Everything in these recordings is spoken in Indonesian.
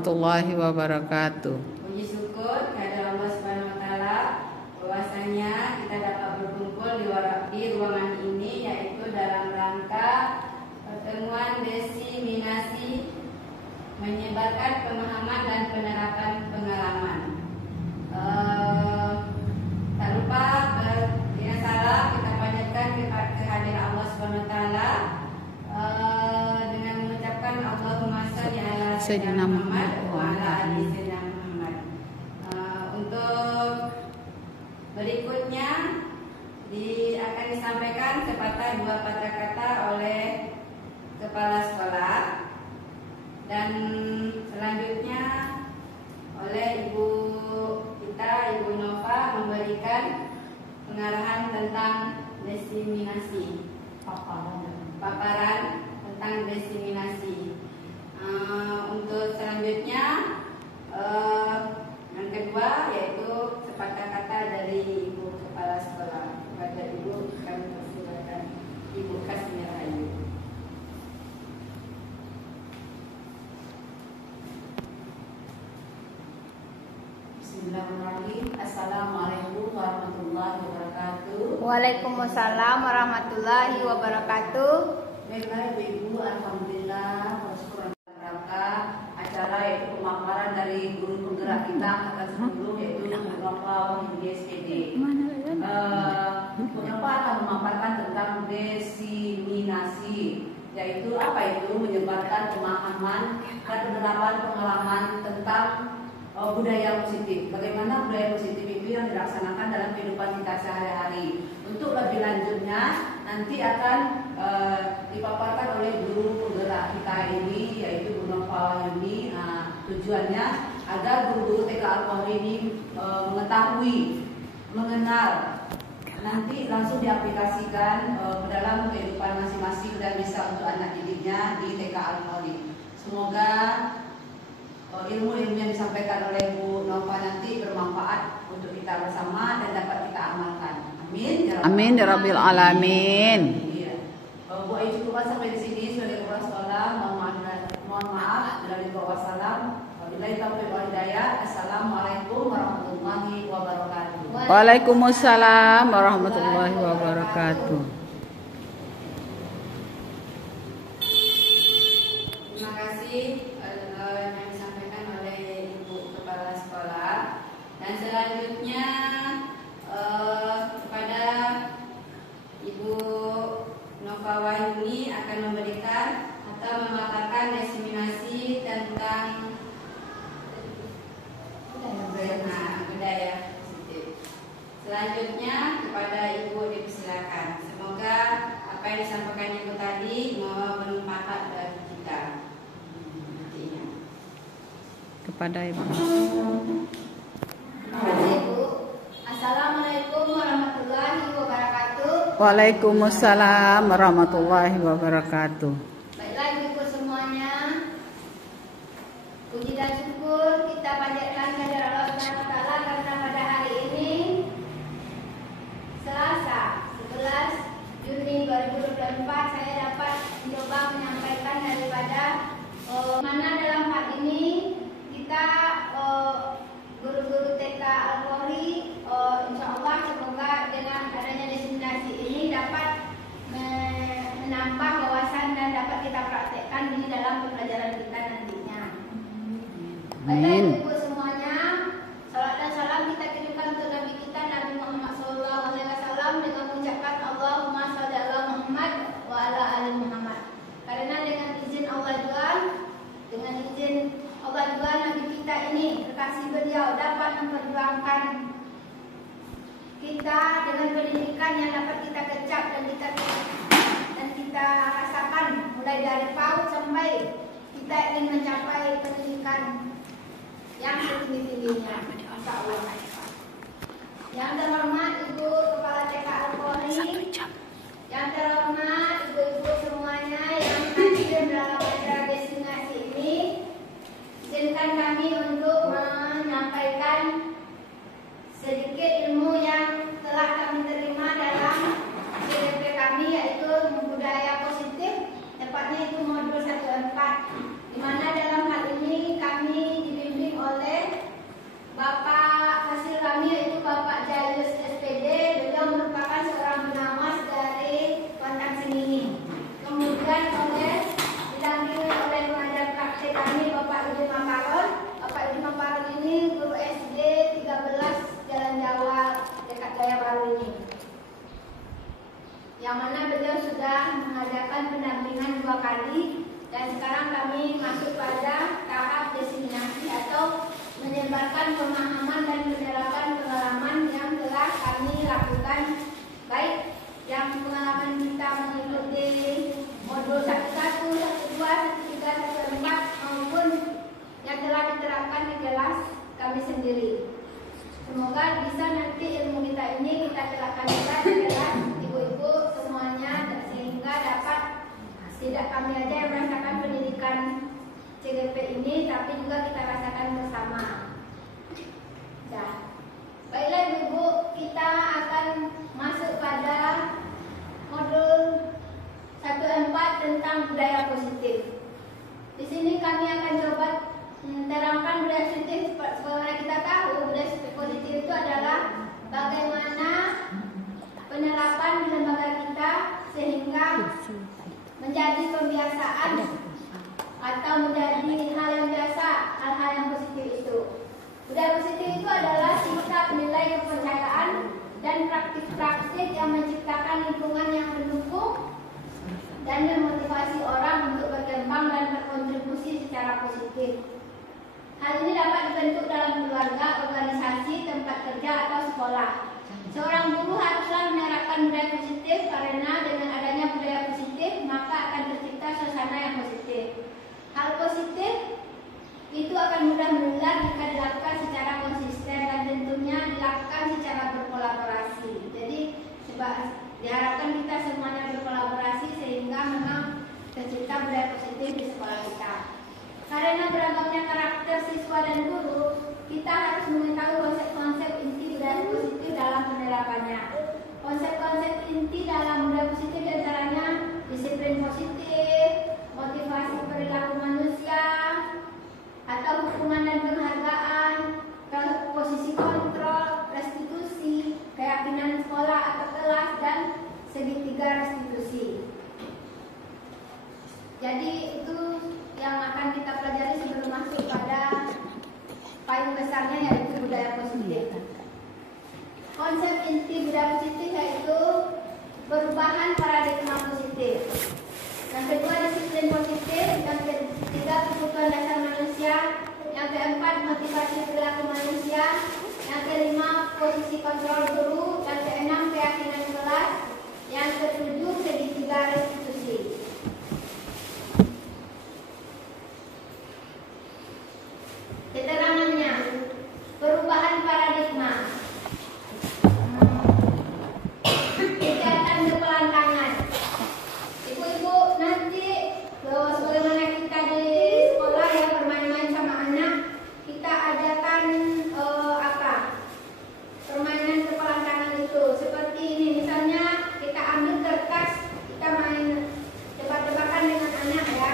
warahmatullahi wabarakatuh. Puji syukur kepada Allah Subhanahu wa taala bahwasanya kita dapat berkumpul di ruangan ini yaitu dalam rangka pertemuan desiminasi menyebarkan pemahaman dan penerapan pengalaman. Tak lupa dengan salam kita panjatkan kehadiran Allah Subhanahu wa taala dengan mengucapkan Allahumma shalli ala sayyidina Muhammad wa ala ali sayyidina Muhammad. Untuk berikutnya akan disampaikan sepatah dua patah kata oleh kepala sekolah dan selanjutnya oleh ibu kita, Ibu Nova, memberikan pengarahan tentang desiminasi, paparan tentang desiminasi. Untuk selanjutnya yang kedua yaitu sepatah kata dari Ibu Kepala Sekolah. Kepada Ibu kami persilakan, Ibu Kasmir Ayu. Bismillahirrahmanirrahim. Assalamualaikum warahmatullahi wabarakatuh. Waalaikumsalam warahmatullahi wabarakatuh. Baiklah Ibu, alhamdulillah bersyukur rangka acara yaitu pemaparan dari guru penggerak kita angkatan 10 yaitu Bapak Wahyu SPD. Bapak akan memaparkan tentang desiminasi, yaitu apa itu menyebarkan pemahaman dan penerapan pengalaman tentang budaya positif. Bagaimana budaya positif itu yang dilaksanakan dalam kehidupan kita sehari-hari. Untuk lebih lanjutnya nanti akan dipaparkan oleh guru penggerak kita ini yaitu Bu Nova Yuni. Tujuannya agar guru-guru TK Al-Fahri ini mengetahui, mengenal, nanti langsung diaplikasikan ke dalam kehidupan masing-masing dan bisa untuk anak didiknya di TK Al-Fahri. Semoga ilmu-ilmu yang disampaikan oleh Bu Nova nanti bermanfaat untuk kita bersama dan dapat kita amalkan. Amin. Amin ya rabbil alamin. Iya. Bu Ayu cukup sampai di sini sebagai kepala sekolah. Mohon maaf dari wassalam. Wabillahi taufiq wal hidayah. Assalamualaikum warahmatullahi wabarakatuh. Waalaikumsalam warahmatullahi wabarakatuh. Terima kasih yang disampaikan oleh Ibu Kepala Sekolah. Dan selanjutnya kepada Ibu Nova Wahyuni akan memberikan atau memaparkan desiminasi tentang budaya positif. Selanjutnya kepada Ibu dipersilakan. Semoga apa yang disampaikan Ibu tadi bermanfaat bagi kita. Kepada Ibu. Ibu. Assalamualaikum warahmatullahi wabarakatuh. Waalaikumsalam warahmatullahi wabarakatuh. Baiklah Ibu semuanya, puji dan syukur kita panjatkan kehadirat Allah Subhanahu wa taala karena pada hari ini Selasa 11 Juni 2024 saya dapat mencoba menyampaikan daripada mana dalam hal ini kita guru-guru TK Al-Fahri insya Allah semoga dengan adanya desiminasi ini dapat menambah wawasan dan dapat kita praktekkan di dalam pembelajaran kita nantinya. Baiklah Ibu semuanya, salat dan salam kita kirimkan untuk Nabi kita Nabi Muhammad SAW dengan mengucapkan Allahumma sholli ala Muhammad wa ala ali Muhammad. Karena dengan izin Allah juga, dengan izin Allah juga Nabi kita ini kekasih beliau dapat memperjuangkan kita dengan pendidikan yang dapat kita kecap dan kita rasakan mulai dari PAUD sampai kita ingin mencapai pendidikan yang setinggi-tingginya. Insyaallah. Yang terhormat Ibu Kepala TK Al-Fahri, yang terhormat ibu-ibu semuanya yang hadir dalam acara destinasi ini, izinkan kami untuk menyampaikan sedikit ilmu yang telah kami terima dalam CDP kami yaitu budaya positif, tepatnya itu modul 14, di mana dalam hal ini kami kali dan sekarang kami masuk pada tahap diseminasi atau menyebarkan pemahaman dan menerapkan pengalaman yang telah kami lakukan, baik yang pengalaman kita mengikuti modul 11, 12, 13, 14 maupun yang telah diterapkan di kelas kami sendiri. Semoga bisa nanti ilmu kita ini kita terapkan juga di kelas ibu-ibu semuanya, sehingga dapat tidak kami aja yang merasakan pendidikan CGP ini, tapi juga kita rasakan bersama. Nah, baiklah ibu, kita akan masuk pada modul 14 tentang budaya positif. Di sini kami akan coba menerangkan budaya positif. Sebagaimana kita tahu, budaya positif itu adalah bagaimana penerapan di lembaga kita sehingga menjadi kebiasaan atau menjadi hal yang biasa, hal-hal yang positif itu. Budaya positif itu adalah sikap, nilai, kepercayaan dan praktik-praktik yang menciptakan lingkungan yang mendukung dan memotivasi orang untuk berkembang dan berkontribusi secara positif. Hal ini dapat dibentuk dalam keluarga, organisasi, tempat kerja atau sekolah. Seorang guru haruslah menerapkan budaya positif karena dengan adanya budaya positif maka akan tercipta suasana yang positif. Hal positif itu akan mudah menular jika dilakukan secara konsisten dan tentunya dilakukan secara berkolaborasi. Jadi diharapkan kita semuanya berkolaborasi sehingga memang tercipta budaya positif di sekolah kita. Karena beragamnya karakter siswa dan guru, kita harus mengetahui konsep-konsep inti budaya positif dalam penerapannya. Konsep-konsep inti dalam budaya positif diantaranya disiplin positif, motivasi perilaku manusia, atau hukuman dan penghargaan, posisi kontrol, restitusi, keyakinan sekolah atau kelas, dan segitiga restitusi. Jadi itu yang akan kita pelajari sebelum masuk pada payung besarnya, yaitu budaya positif. Konsep inti budaya positif yaitu perubahan paradigma positif. Yang kedua, disiplin positif. Yang ketiga, kebutuhan dasar manusia. Yang keempat, motivasi perilaku manusia. Yang kelima, posisi kontrol guru. Yang keenam, keyakinan kelas. Yang ketujuh, segitiga restitusi. Keterangannya, perubahan paradigma. Kegiatan berpelantangan. Ibu-ibu nanti sebagaimana kita di sekolah ya bermain-main sama anak, kita ajarkan permainan berpelantangan itu seperti ini. Misalnya kita ambil kertas, kita main tebak-tebakan dengan anak ya.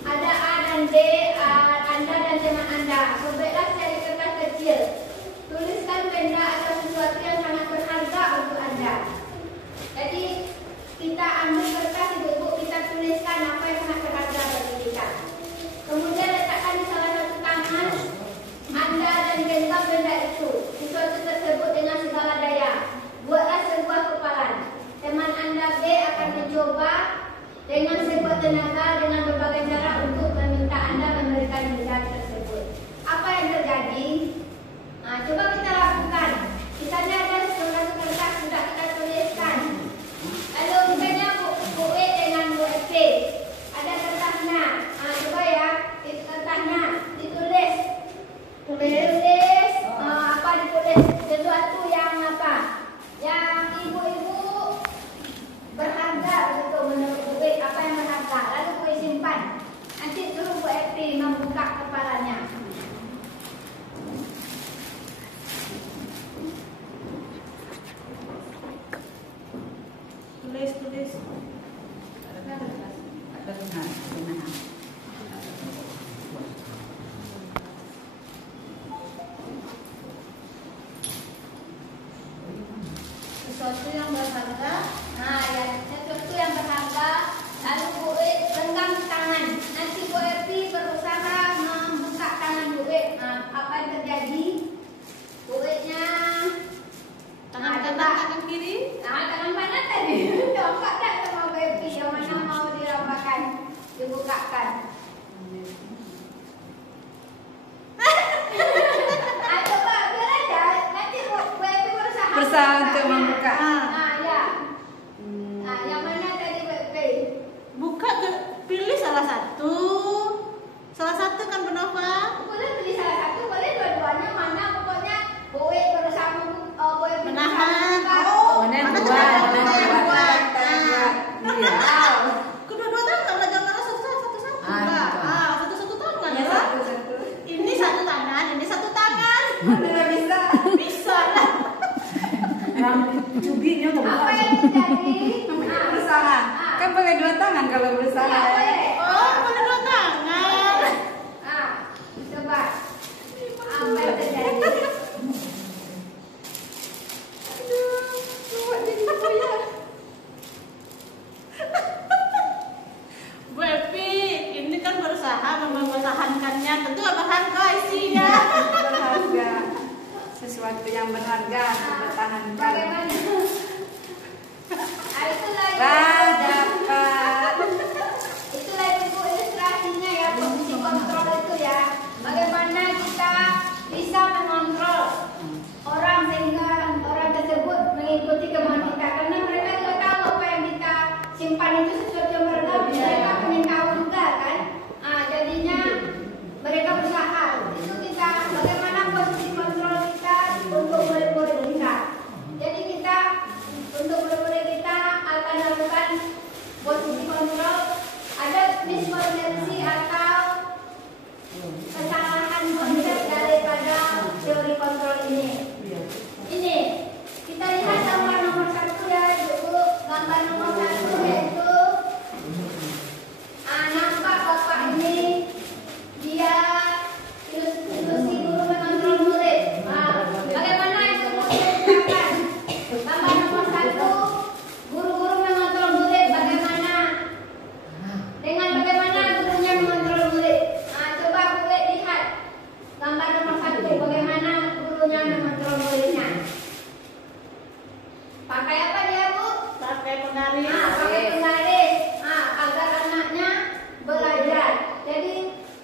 Ada A dan B, Anda dan teman Anda. Sobeklah cari kertas kecil. Tuliskan benda atau sesuatu yang sangat berharga untuk Anda. Jadi kita ambil kertas ibu-ibu, kita tuliskan apa yang sangat berharga bagi kita. Kemudian letakkan di salah satu tangan Anda dan genggam benda itu. Sesuatu tersebut dengan segala daya. Buatlah sebuah kepalan. Teman Anda B akan mencoba dengan sekuat tenaga dengan berbagai cara untuk meminta Anda memberikan benda tersebut. Apa yang terjadi? Nah, coba kita lakukan. Misalnya ada satu kertas sudah kita tuliskan. Lalu misalnya Bu E dengan Bu F. Ada kertasnya. Nah, coba ya, kertasnya ditulis. Tulis apa ditulis? Sesuatu yang apa? Yang ibu-ibu berharga begitu menurut Bu E, apa yang berharga. Lalu Bu E simpan. Nanti suruh Bu F membuka kepalanya. Tulis. Sesuatu yang berharga. Nah, ya, sesuatu yang berharga. Lalu Bu E genggam tangan. Nanti Bu Evi berusaha membuka tangan Bu E. Nah, apa yang terjadi? Bu E-nya tangan kiri. Tangan mana tadi? Coba mempertahankannya tentu berharga isinya. Berharga. Sesuatu yang berharga dipertahankan. Bagaimana? Itulah dapat. Itulah ibu ilustrasinya ya, posisi kontrol itu ya. Bagaimana kita bisa mengontrol orang sehingga orang tersebut mengikuti kemauan kita, karena mereka juga tahu apa yang kita simpan itu sesuatu yang berharga. Mereka ingin tahu juga kan. Jadinya mereka berusaha. Itu kita bagaimana posisi kontrol kita untuk murid-murid kita. Jadi kita untuk murid-murid kita akan lakukan posisi kontrol. Ada miskonsepsi atau kesalahan konsep daripada teori kontrol ini. Ini kita lihat gambar nomor 1 ya, ibu. Gambar nomor 1 yaitu nampak bapak ini dia ilusi guru mengontrol murid. Bagaimana itu diceritakan? Gambar nomor 1, guru-guru mengontrol murid. Bagaimana? Dengan bagaimana gurunya mengontrol murid? Coba Bu lihat gambar nomor 1. Bagaimana gurunya mengontrol muridnya? Pakai apa dia, Bu? Pakai penggaris. Pakai penggaris. Agar anaknya belajar. Jadi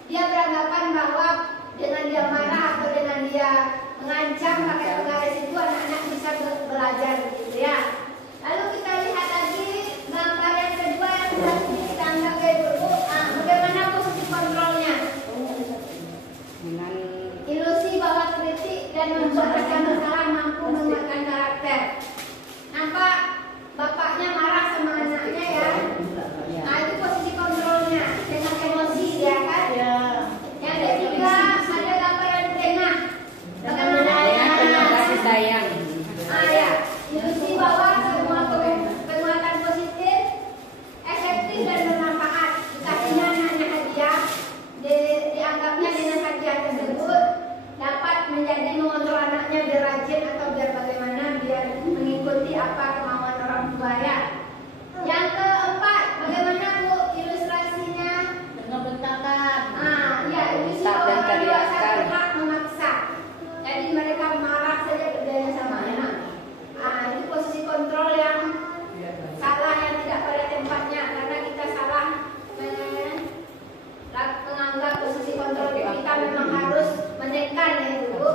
dia beranggapan bahwa dengan dia marah atau dengan dia mengancam pakai penggaris itu anak-anak bisa belajar gitu ya. Lalu kita lihat lagi gambar yang kedua yang tadi kita anggap dulu. Bagaimana posisi kontrolnya? Dengan Ilusi bahwa kritik dan membuat rasa bersalah mampu menguatkan karakter. Nampak bapaknya marah sama anaknya ya. Itu posisi kontrolnya dengan emosi ya kan. Yang ketiga ada gambar di tengah. Bagaimana kasih sayang. ya, ilusi bahwa semua penguatan positif, efektif dan bermanfaat. Dikasihnya anaknya hadiah, dianggapnya dengan hadiah tersebut dapat menjadi mengontrol anaknya biar rajin atau biar bagaimana biar mengikuti apa kemauan orang tua ya. Yang keempat, bagaimana Bu ilustrasinya? Dengan bentakan. Ya, ilusi Bentak dan bahwa orang dewasa teriakan. berhak memaksa. Jadi mereka marah saja kerjanya sama anak. Itu posisi kontrol yang salah, yang tidak pada tempatnya, karena kita salah menganggap posisi kontrol kita memang harus menekan ya Bu.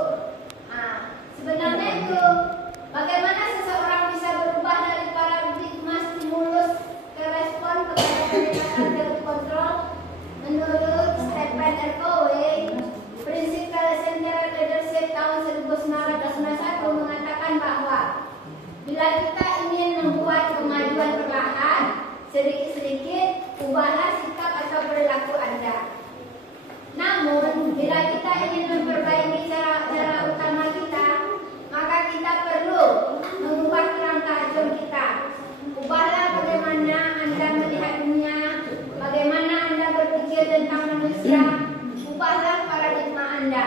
Sebenarnya itu bagaimana seseorang bisa berubah dari paradigma stimulus ke respon kepada pendekatan teori kontrol. Menurut Stephen R. Covey, prinsip Centered Leadership tahun 1991 mengatakan bahwa bila kita ingin membuat kemajuan perlahan, sedikit-sedikit ubahlah sikap atau perilaku Anda. Namun, bila kita ingin memperbaiki cara utama kita, maka kita perlu mengubah kerangka acuan kita. Ubahlah bagaimana Anda melihat dunia, bagaimana Anda berpikir tentang manusia, ubahlah paradigma Anda.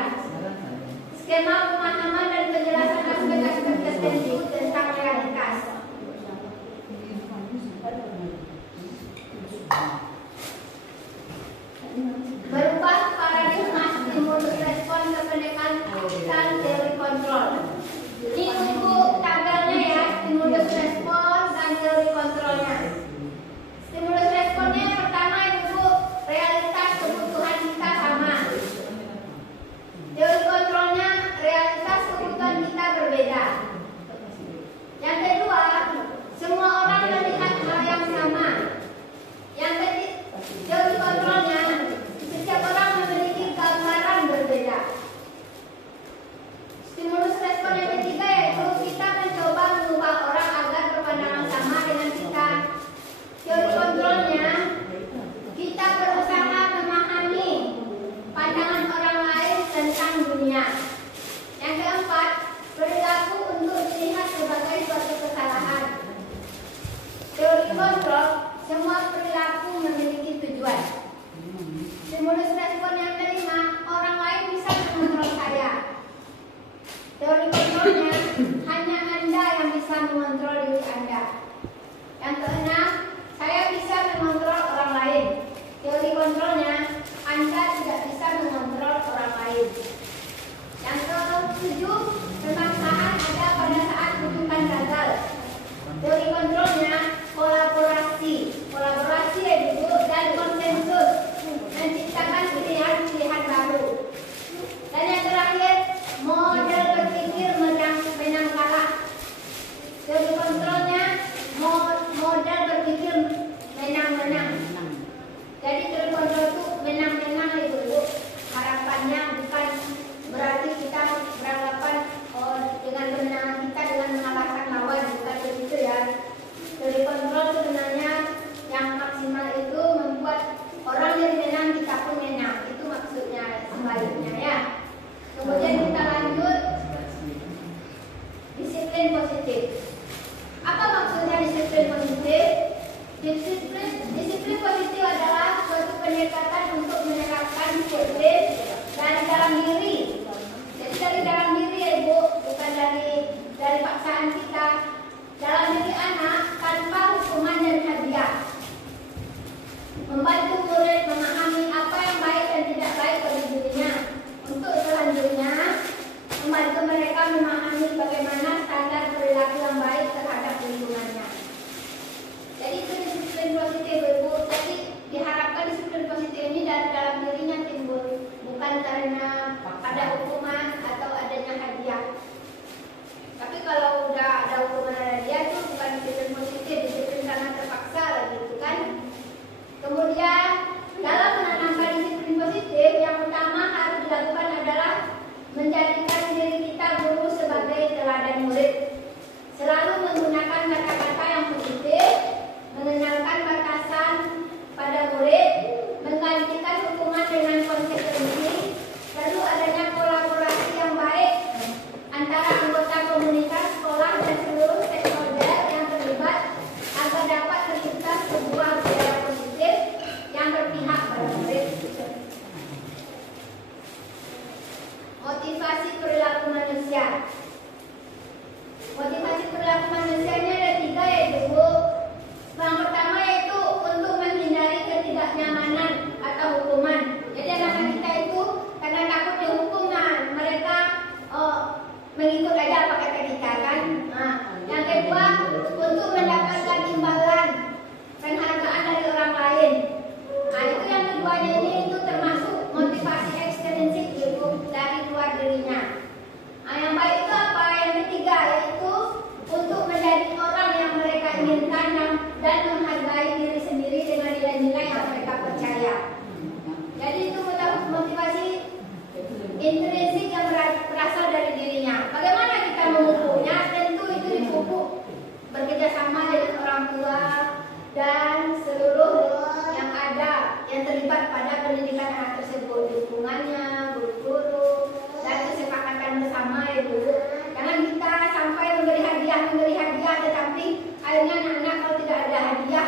Skema pemahaman dan penjelasan aspek-aspek tertentu tentang realitas. Berubah paradigma stimulus respon ke pendekatan teori kontrol. Ini untuk tabelnya ya, stimulus respon dan teori kontrolnya. Stimulus responnya yang pertama itu realitas kebutuhan kita sama. Teori kontrolnya realitas kebutuhan kita berbeda. Yang kedua, semua orang melihat hal yang sama. Yang ketiga, teori kontrolnya setiap orang memiliki gambaran berbeda. Stimulus respon yang ketiga yaitu kita mencoba mengubah orang agar berpandangan sama dengan kita. Teori kontrolnya kita berusaha memahami pandangan orang lain tentang dunia. Yang keempat, perilaku untuk dilihat sebagai suatu kesalahan. Teori kontrol, semua perilaku memiliki tujuan. Stimulus respon yang kelima, orang lain bisa mengontrol saya. Teori kontrolnya, hanya Anda yang bisa mengontrol diri Anda. Yang keenam, saya bisa mengontrol orang lain. Teori kontrolnya, Anda tidak bisa intrinsik yang berasal dari dirinya. Bagaimana kita memupuknya? Tentu itu dipupuk bekerjasama dengan orang tua dan seluruh yang ada yang terlibat pada pendidikan anak tersebut, lingkungannya, guru-guru, dan kesepakatan bersama ya Bu. Jangan kita sampai memberi hadiah, tetapi akhirnya anak-anak kalau tidak ada hadiah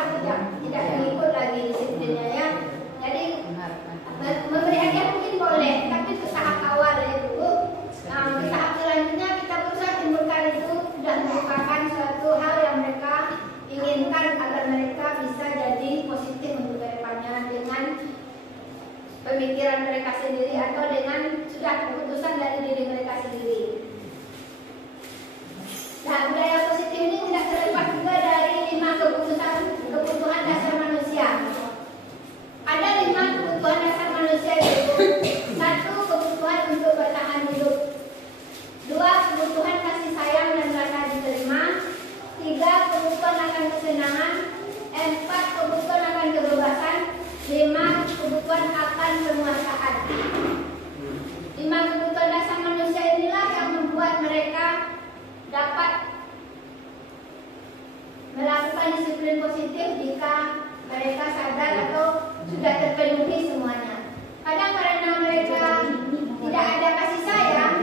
tidak mengikut lagi disiplinnya ya. Jadi memberi hadiah mungkin boleh, tapi itu tahap awal ya Bu. Nah, di tahap selanjutnya kita berusaha timbulkan itu sudah merupakan suatu hal yang mereka inginkan agar mereka bisa jadi positif untuk kedepannya dengan pemikiran mereka sendiri atau dengan sudah keputusan dari diri mereka sendiri. Nah, budaya positif ini tidak terlepas juga dari 5 kebutuhan dasar manusia. Ada 5 kebutuhan dasar manusia yaitu 1. Kebutuhan untuk bertahan hidup, 2. Kebutuhan kasih sayang dan rasa diterima, 3. Kebutuhan akan kesenangan, 4. Kebutuhan akan kebebasan, 5. Kebutuhan akan penguasaan. 5 kebutuhan dasar manusia inilah yang membuat mereka dapat melakukan disiplin positif jika mereka sadar atau sudah terpenuhi semuanya. Kadang karena mereka tidak ada kasih sayang,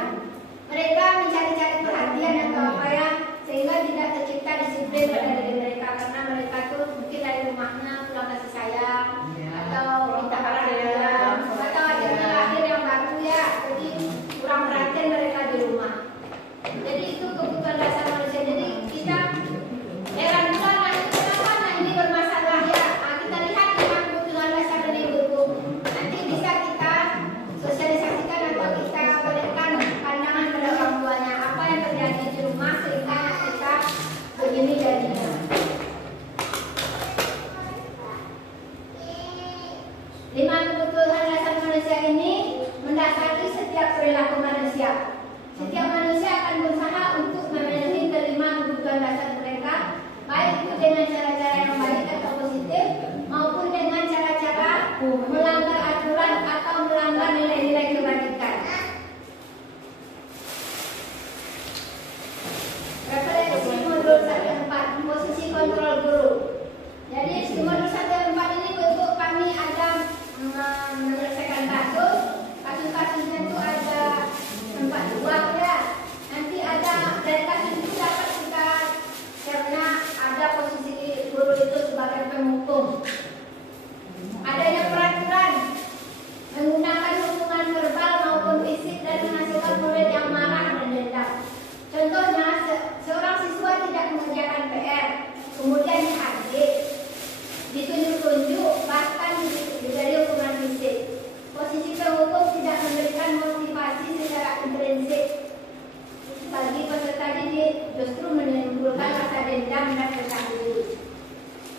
mereka mencari-cari perhatian atau apa ya, sehingga tidak tercipta disiplin pada diri mereka karena mereka tuh mungkin dari rumahnya kurang kasih sayang atau minta perhatian atau akhirnya lahir yang baru ya, jadi kurang perhatian mereka di rumah. Jadi itu kebutuhan dasar manusia. Jadi kita heran juga kenapa anak ini bermasalah ya. Kita lihat kebutuhan dasar dari ibu. Nanti bisa kita sosialisasikan atau kita berikan pandangan pada orang tuanya apa yang terjadi di rumah sehingga anak kita begini jadinya. 5 kebutuhan dasar manusia ini mendasari setiap perilaku manusia. Setiap manusia akan berusaha untuk memenuhi kelima kebutuhan dasar mereka, baik itu dengan cara-cara yang baik atau positif, maupun dengan cara-cara melanggar aturan atau melanggar nilai-nilai kebajikan. Referensi modul 1.4, posisi kontrol guru. Jadi di modul 1.4 ini bentuk kami ada menyelesaikan kasus-kasusnya itu ada 4 buah ya. Nanti ada dari kasus itu dapat kita karena ada posisi guru itu sebagai penghukum. Adanya peraturan menggunakan hukuman verbal maupun fisik dan menghasilkan murid yang marah dan dendam. Contohnya seorang siswa tidak mengerjakan PR, kemudian dihadik, ditunjuk-tunjuk, bahkan diberi hukuman fisik. Posisi penghukum tidak memberikan motivasi secara intrinsik bagi peserta didik, justru menimbulkan rasa dendam dan rasa diri.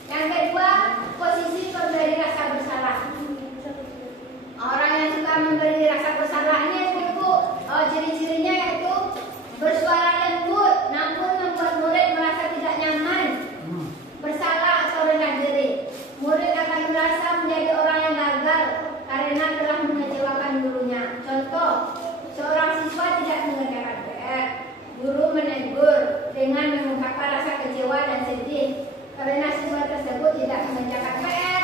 Yang kedua, posisi pemberi rasa bersalah. Orang yang suka memberi rasa bersalah ini itu ciri-cirinya yaitu bersuara lembut, namun membuat murid merasa tidak nyaman, bersalah atau rendah diri. Murid akan merasa menjadi orang yang gagal karena telah mengecewakan gurunya. Contoh, seorang siswa tidak mengerjakan PR, guru menegur dengan mengungkapkan rasa kecewa dan sedih karena siswa tersebut tidak mengerjakan PR.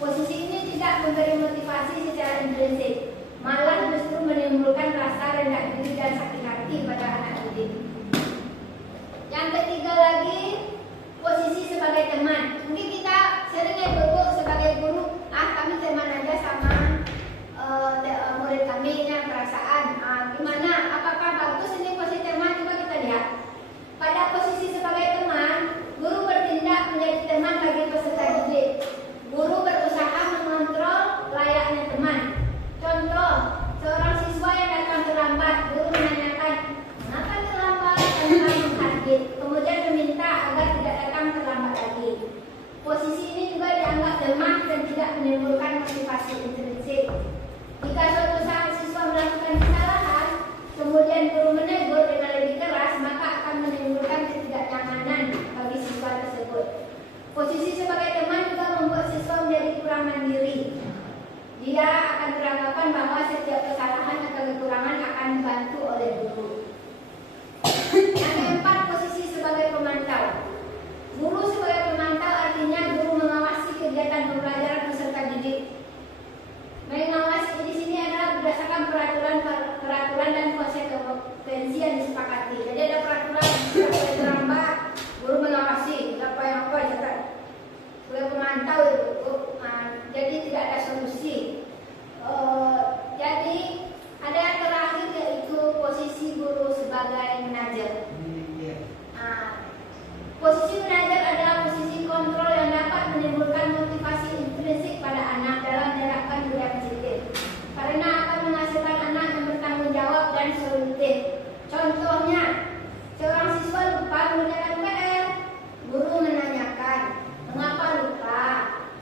Posisi ini tidak memberi motivasi secara intrinsik, malah justru menimbulkan rasa rendah diri dan sakit hati pada anak didik. Yang ketiga lagi, posisi sebagai teman. Mungkin kita seringnya dulu sebagai guru, kami teman aja sama murid kami yang perasaan. Gimana? Apakah bagus ini posisi teman? Coba kita lihat. Pada posisi sebagai teman, guru bertindak menjadi teman bagi peserta didik. Guru berusaha mengontrol layaknya teman. Contoh, seorang siswa yang datang terlambat, guru menanyakan, "Mengapa terlambat?" Tanpa menghardik, kemudian meminta agar tidak datang terlambat lagi. Posisi ini juga dianggap lemah dan tidak menimbulkan motivasi intrinsik. Jika suatu saat siswa melakukan kesalahan, kemudian guru menegur dengan lebih keras, maka akan menimbulkan ketidaknyamanan bagi siswa tersebut. Posisi sebagai teman juga membuat siswa menjadi kurang mandiri. Dia akan beranggapan bahwa setiap kesalahan atau kekurangan halaman akan dibantu oleh guru. Yang keempat, posisi sebagai pemantau. Guru sebagai pemantau artinya guru mengawasi kegiatan pembelajaran peserta didik. Mengawasi di sini adalah berdasarkan peraturan dan konsekuensi yang disepakati. Jadi ada peraturan yang terlambat, guru mengawasi apa yang apa sebagai pemantau itu. Jadi tidak ada solusi. Jadi ada yang terakhir yaitu posisi guru sebagai manajer. Posisi manajer adalah posisi kontrol yang dapat menimbulkan motivasi intrinsik pada anak dalam menerapkan budaya positif, karena akan menghasilkan anak yang bertanggung jawab dan solutif. Contohnya, seorang siswa lupa mengerjakan PR, guru menanyakan mengapa lupa.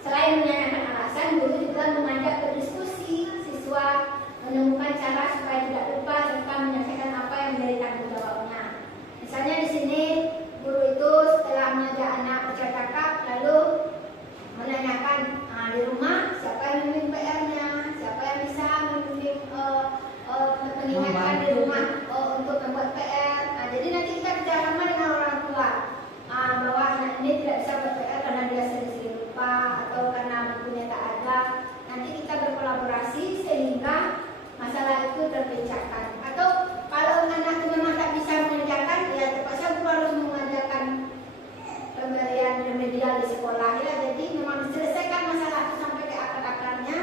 Selain menanyakan alasan, guru juga mengajak berdiskusi. Siswa menemukan cara supaya tidak lupa serta menyelesaikan apa yang menjadi tanggung jawabnya. Misalnya di sini guru itu setelah mengajak anak bercakap lalu menanyakan di rumah siapa yang membimbing PR-nya, siapa yang bisa membimbing mengingatkan di rumah untuk membuat PR. Jadi nanti kita bersama dengan orang tua bahwa anak ini tidak bisa buat PR karena dia sering lupa atau karena bukunya tak ada. Nanti kita berkolaborasi sehingga masalah itu terpecahkan. Atau kalau anak itu memang tak bisa mengerjakan, ya terpaksa guru harus mengajarkan pemberian remedial di sekolah ya. Jadi memang diselesaikan masalah itu sampai ke akar-akarnya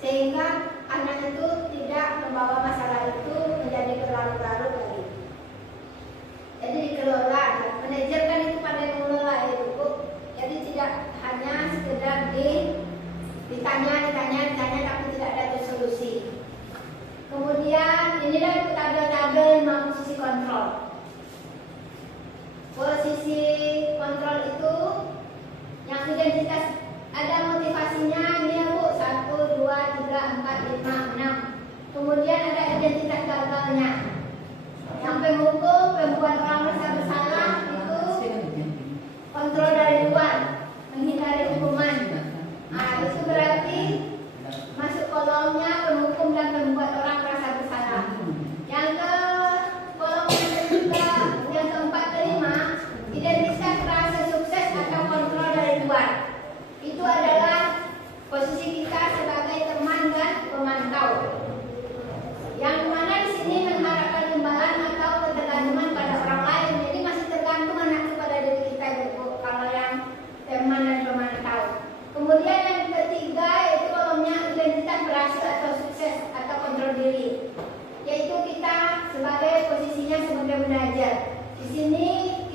sehingga anak itu tidak membawa masalah itu menjadi berlarut-larut lagi. Jadi dikelola, manajer kan itu pandai mengelola itu Bu. Jadi tidak hanya sekedar ditanya tapi tidak ada solusi. Kemudian inilah tabel-tabel posisi kontrol. Posisi kontrol itu yang identitas ada motivasinya ini ya Bu, 1, 2, 3, 4, 5, 6. Kemudian ada identitas gagalnya. Yang penghukum, pembuat orang merasa bersalah itu kontrol dari luar, menghindari hukuman. Itu berarti masuk kolomnya penghukum dan pembuat orang merasa bersalah. Yang ke kolom ketiga, yang keempat, kelima, identitas rasa sukses atau kontrol dari luar. Itu adalah posisi kita sebagai teman dan pemantau. Yang mana di sini mengharapkan imbalan atau ketergantungan pada orang lain. Jadi masih tergantung anak kepada diri kita Bu, kalau yang teman dan pemantau. Kemudian yang ketiga yaitu kolomnya identitas berhasil atau sukses atau kontrol diri, yaitu kita sebagai posisinya sebagai manajer. Di sini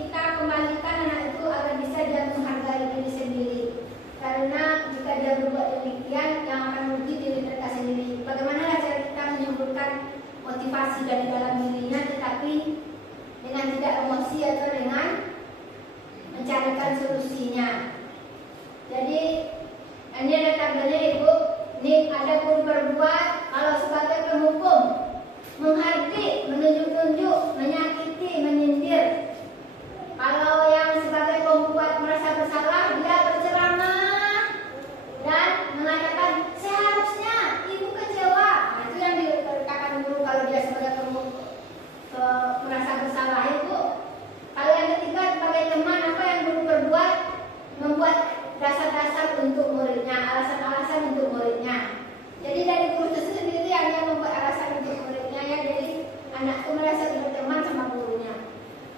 kita kembalikan anak itu agar bisa dia menghargai diri sendiri, karena jika dia berbuat demikian yang akan merugi diri mereka sendiri. Bagaimana cara kita menyembuhkan motivasi dari dalam dirinya, tetapi dengan tidak emosi atau dengan mencarikan solusinya. Jadi ini ada tabelnya Ibu. Ini ada guru berbuat kalau sebagai penghukum, menghardik, menunjuk-nunjuk, menyakiti, menyindir. Kalau yang sebagai pembuat merasa bersalah, dia berceramah dan mengatakan seharusnya ibu kecewa. Itu yang dikatakan guru kalau dia sebagai penghukum merasa bersalah Ibu. Kalau yang ketiga sebagai teman, apa yang guru berbuat? Membuat dasar-dasar untuk muridnya, alasan-alasan untuk muridnya. Jadi dari guru itu sendiri yang membuat alasan untuk muridnya ya. Jadi anak itu merasa berteman sama gurunya.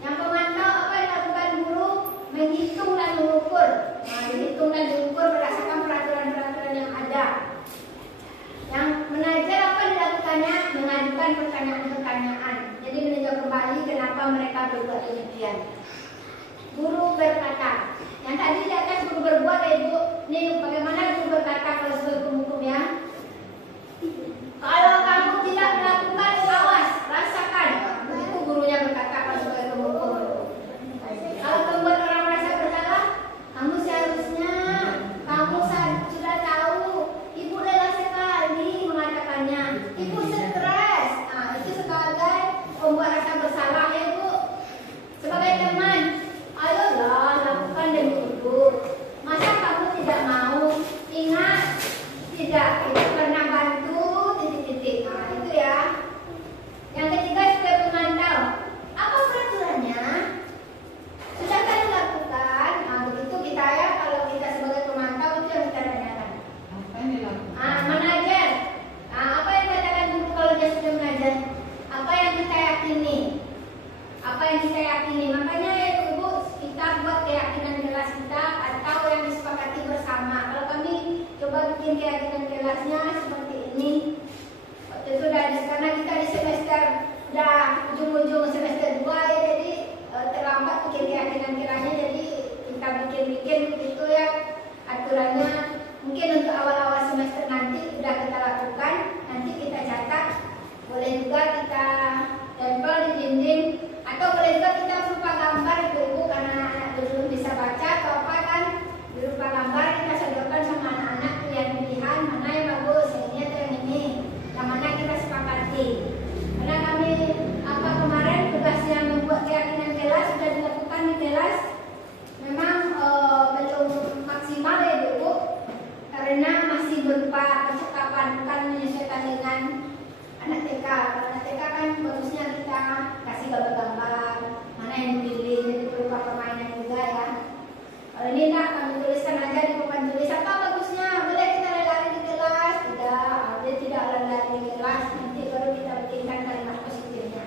Yang pemantau, apa yang dilakukan guru? Menghitung dan mengukur. Dihitung dan diukur berdasarkan peraturan-peraturan yang ada. Yang menajar, apa dilakukannya? Mengajukan pertanyaan-pertanyaan. Jadi meninjau kembali kenapa mereka berbuat demikian. Guru berkata, yang tadi di atas guru berbuat ya Ibu. Nih bagaimana guru berkata kalau sebagai penghukum ya? Kalau kamu tidak melakukan, awas, rasakan. Begitu gurunya berkata kalau sebagai penghukum. Kalau membuat orang merasa bersalah, kamu seharusnya, kamu sudah tahu, ibu lelah sekali mengatakannya. Ibu stres. Itu sebagai pembuat rasa bersalah ya Bu. Sebagai teman, ayolah lakukan demi ibu. Masa kamu tidak mau? Ingat, tidak. dengan anak TK. Kalau anak TK kan bagusnya kita kasih gambar-gambar mana yang dipilih, jadi berupa permainan juga ya. Kalau ini enggak, kami tuliskan aja di papan tulis apa bagusnya. Boleh kita lari di kelas? Tidak, dia tidak lari di kelas. Nanti baru kita bikinkan kalimat positifnya.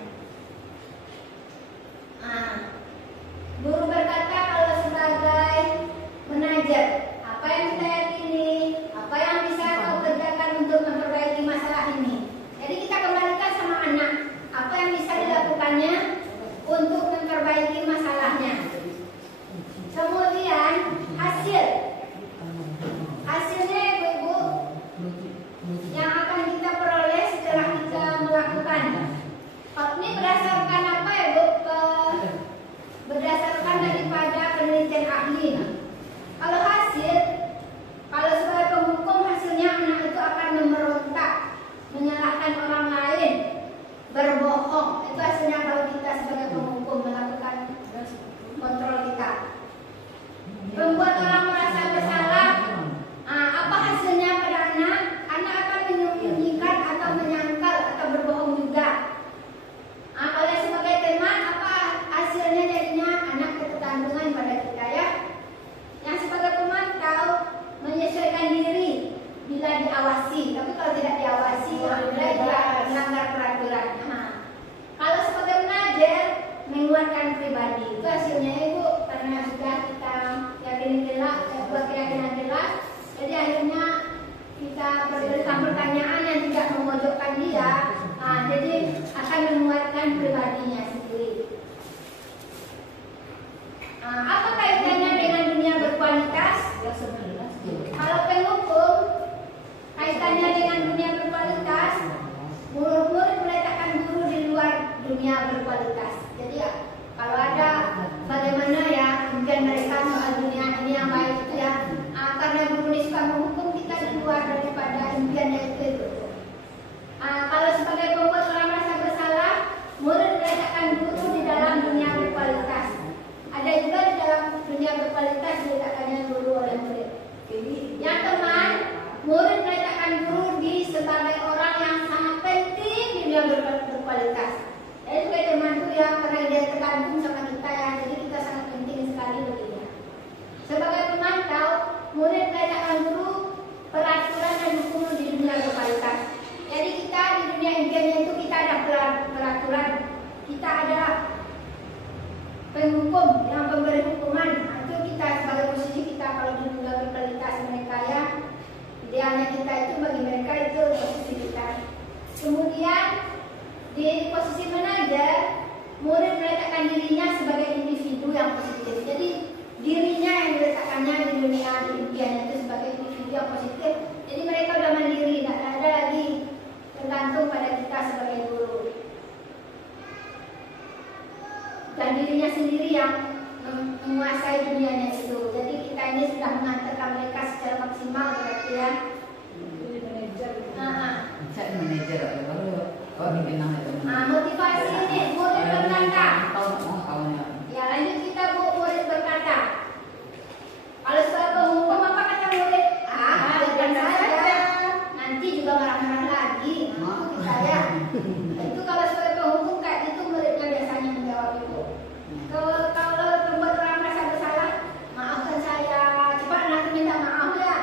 Guru berkata kalau sebagai menajer, apa yang kita yakini, apa yang bisa kau kerjakan untuk memperbaiki masalah ini. Jadi kita kembalikan sama anak, apa yang bisa dilakukannya untuk memperbaiki masalahnya. Kemudian hasilnya ibu-ibu yang akan kita peroleh setelah kita melakukan. Ini berdasarkan apa ya Bu? Berdasarkan daripada penelitian ahli. Kalau sebagai penghukum hasilnya anak itu akan memberontak, menyalahkan orang lain, berbohong. Itu hasilnya kalau kita sebagai penghukum melakukan kontrol kita. Membuat orang merasa bersalah. Apa hasilnya pada anak? Anak akan menyembunyikan atau menyangkal atau berbohong juga. Oleh sebagai teman, apa hasilnya jadinya? Anak ketergantungan pada kita ya. Yang sebagai pemantau menyesuaikan diri bila diawasi, tapi kalau tidak diawasi, alhamdulillah dia melanggar peraturan. Kalau sebagai penajar menguatkan pribadi, itu hasilnya ibu karena sudah kita buat keyakinan jelas, jadi akhirnya kita berikan pertanyaan yang tidak memojokkan dia, jadi akan menguatkan pribadinya sendiri. Apa kaitannya dengan dunia berkualitas? Kalau penghukum kaitannya dengan dunia berkualitas, murid-murid meletakkan guru di luar dunia berkualitas. Jadi kalau ada bagaimana ya impian mereka soal dunia ini yang baik itu ya, karena guru ini suka menghukum kita di luar daripada impiannya itu. Kalau sebagai pembuat orang merasa bersalah, murid meletakkan guru di dalam dunia berkualitas. Ada juga di dalam dunia berkualitas diletakkannya guru oleh murid. Yang teman, murid meletakkan guru di sebagai orang yang sangat penting di dunia berkualitas. Jadi sebagai teman itu ya karena dia tergantung sama kita ya, jadi kita sangat penting sekali baginya. Sebagai pemantau, murid meletakkan guru peraturan dan hukum di dunia berkualitas. Jadi kita di dunia impiannya itu kita ada peraturan, kita ada penghukum yang pemberi hukuman. Itu kita sebagai posisi kita kalau di dunia berkualitas mereka ya, idealnya kita itu bagi mereka itu posisi kita. Kemudian di posisi menajer, murid meletakkan dirinya sebagai individu yang positif. Jadi dirinya yang diletakkannya di dunia impiannya itu sebagai individu yang positif. Jadi mereka sudah mandiri, tidak ada lagi tergantung pada kita sebagai guru. Dan dirinya sendiri yang menguasai dunianya itu. Jadi kita ini sudah mengantarkan mereka secara maksimal berarti ya. Motivasi ini murid berkata. Ya lanjut kita murid berkata. Kalau soal penghukum apa kata murid? Bukan saja. Nanti juga marah-marah lagi. Itu kita ya. Itu kalau soal penghukum kayak itu muridnya biasanya menjawab itu. Kalau membuat orang merasa bersalah, maafkan saya. Cepat nanti minta maaf ya.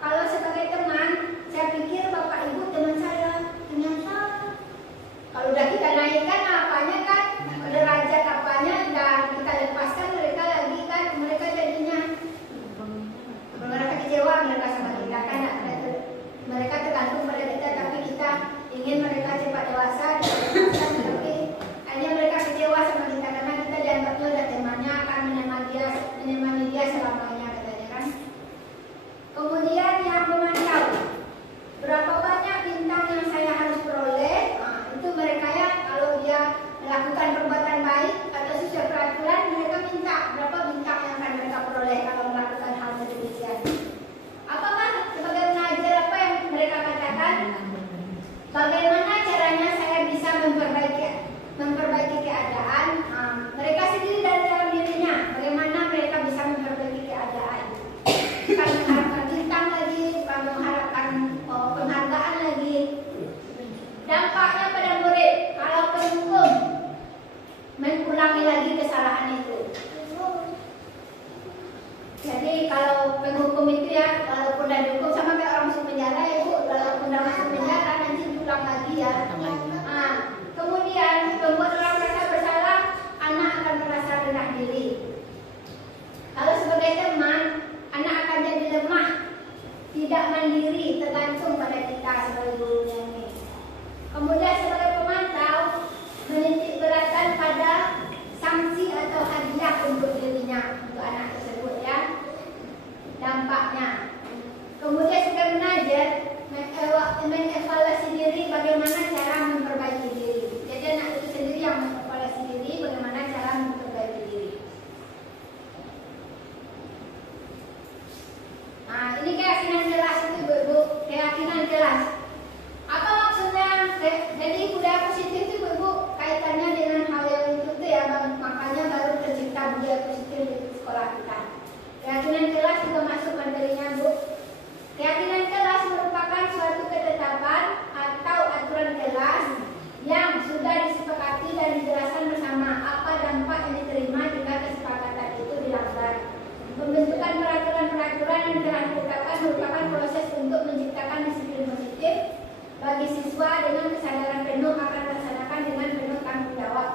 Kalau sebagai teman, saya pikir bapak ibu teman saya. Ternyata kalau udah kita naikkan apanya kan, derajat apanya dan kita lepaskan mereka lagi kan, mereka jadinya mereka kecewa mereka sama kita kan, mereka tergantung pada kita, tapi kita ingin mereka cepat ya, walaupun udah dihukum sama kayak orang masuk penjara ya Bu, walaupun udah masuk penjara nanti diulang lagi ya. Nah, kemudian membuat orang merasa bersalah, anak akan merasa rendah diri. Kalau sebagai teman, anak akan jadi lemah, tidak mandiri, tergantung pada kita sebagai gurunya ini. Kemudian sebagai pemantau, menitik beratkan pada sanksi atau hadiah untuk dirinya, untuk anak tersebut ya. Dampaknya. Kemudian sebagai manajer, mengevaluasi diri bagaimana cara memperbaiki diri. Jadi anak itu sendiri yang mengevaluasi diri bagaimana cara memperbaiki diri. Nah, ini keyakinan kelas itu Bu, keyakinan kelas. Apa maksudnya? Jadi budaya positif itu Bu, kaitannya dengan hal yang itu tuh ya, makanya baru tercipta budaya positif di sekolah kita. Keyakinan kelas juga masuk materinya Bu. Keyakinan kelas merupakan suatu ketetapan atau aturan kelas yang sudah disepakati dan dijelaskan bersama apa dampak yang diterima jika kesepakatan itu dilanggar. Pembentukan peraturan-peraturan yang telah ditetapkan merupakan proses untuk menciptakan disiplin positif bagi siswa dengan kesadaran penuh akan melaksanakan dengan penuh tanggung jawab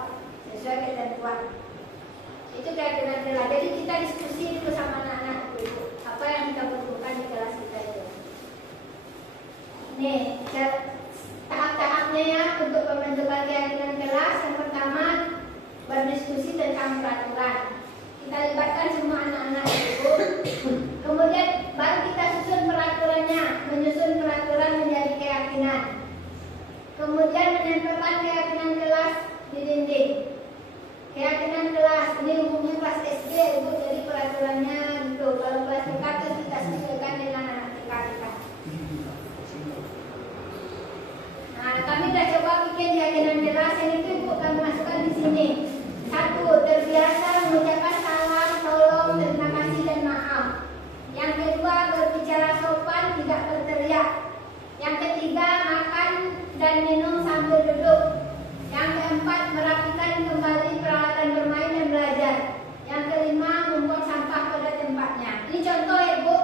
sesuai ketentuan. Itu keyakinan kelas. Jadi kita diskusi dulu sama anak-anak itu apa yang kita butuhkan di kelas kita itu. Nih, tahap-tahapnya ya untuk pembentukan keyakinan kelas. Yang pertama, berdiskusi tentang peraturan. Kita libatkan semua anak-anak itu. Kemudian baru kita susun peraturannya, menyusun peraturan menjadi keyakinan. Kemudian menempelkan keyakinan kelas di dinding. Keyakinan kelas ini umumnya kelas SD Ibu, jadi peraturannya gitu. Kalau kelas TK itu kita sesuaikan dengan anak TK kita. Nah, kami sudah coba bikin keyakinan kelas yang itu Ibu kami masukkan di sini. 1. Terbiasa mengucapkan salam, tolong, terima kasih dan maaf. Yang kedua, berbicara sopan, tidak berteriak. Yang ketiga, makan dan minum sambil duduk. Yang keempat, merapikan kembali peralatan bermain dan belajar. Yang kelima, membuang sampah pada tempatnya. Ini contoh ya Bu.